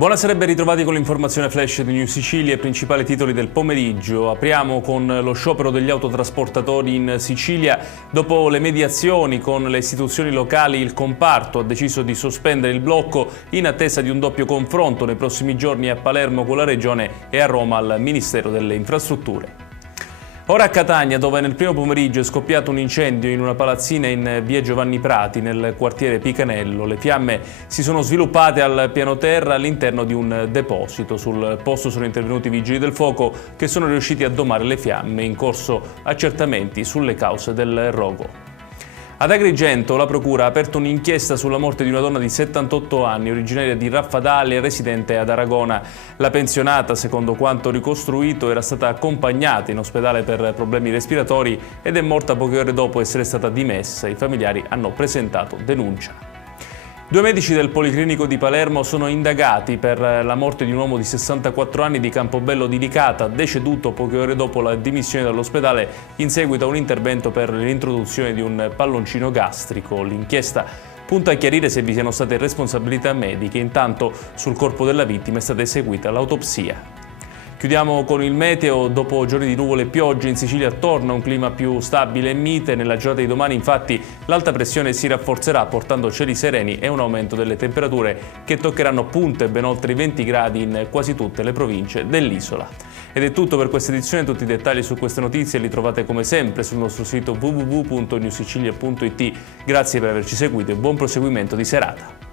Buonasera e ben ritrovati con l'informazione flash di New Sicilia e i principali titoli del pomeriggio. Apriamo con lo sciopero degli autotrasportatori in Sicilia. Dopo le mediazioni con le istituzioni locali, il comparto ha deciso di sospendere il blocco in attesa di un doppio confronto nei prossimi giorni a Palermo con la Regione e a Roma al Ministero delle Infrastrutture. Ora a Catania, dove nel primo pomeriggio è scoppiato un incendio in una palazzina in via Giovanni Prati, nel quartiere Picanello. Le fiamme si sono sviluppate al piano terra all'interno di un deposito. Sul posto sono intervenuti i vigili del fuoco che sono riusciti a domare le fiamme, in corso accertamenti sulle cause del rogo. Ad Agrigento la procura ha aperto un'inchiesta sulla morte di una donna di 78 anni, originaria di Raffadali, residente ad Aragona. La pensionata, secondo quanto ricostruito, era stata accompagnata in ospedale per problemi respiratori ed è morta poche ore dopo essere stata dimessa. I familiari hanno presentato denuncia. Due medici del Policlinico di Palermo sono indagati per la morte di un uomo di 64 anni di Campobello di Licata, deceduto poche ore dopo la dimissione dall'ospedale in seguito a un intervento per l'introduzione di un palloncino gastrico. L'inchiesta punta a chiarire se vi siano state responsabilità mediche. Intanto sul corpo della vittima è stata eseguita l'autopsia. Chiudiamo con il meteo. Dopo giorni di nuvole e piogge in Sicilia torna un clima più stabile e mite. Nella giornata di domani infatti l'alta pressione si rafforzerà portando cieli sereni e un aumento delle temperature che toccheranno punte ben oltre i 20 gradi in quasi tutte le province dell'isola. Ed è tutto per questa edizione. Tutti i dettagli su queste notizie li trovate come sempre sul nostro sito www.newsicilia.it. Grazie per averci seguito e buon proseguimento di serata.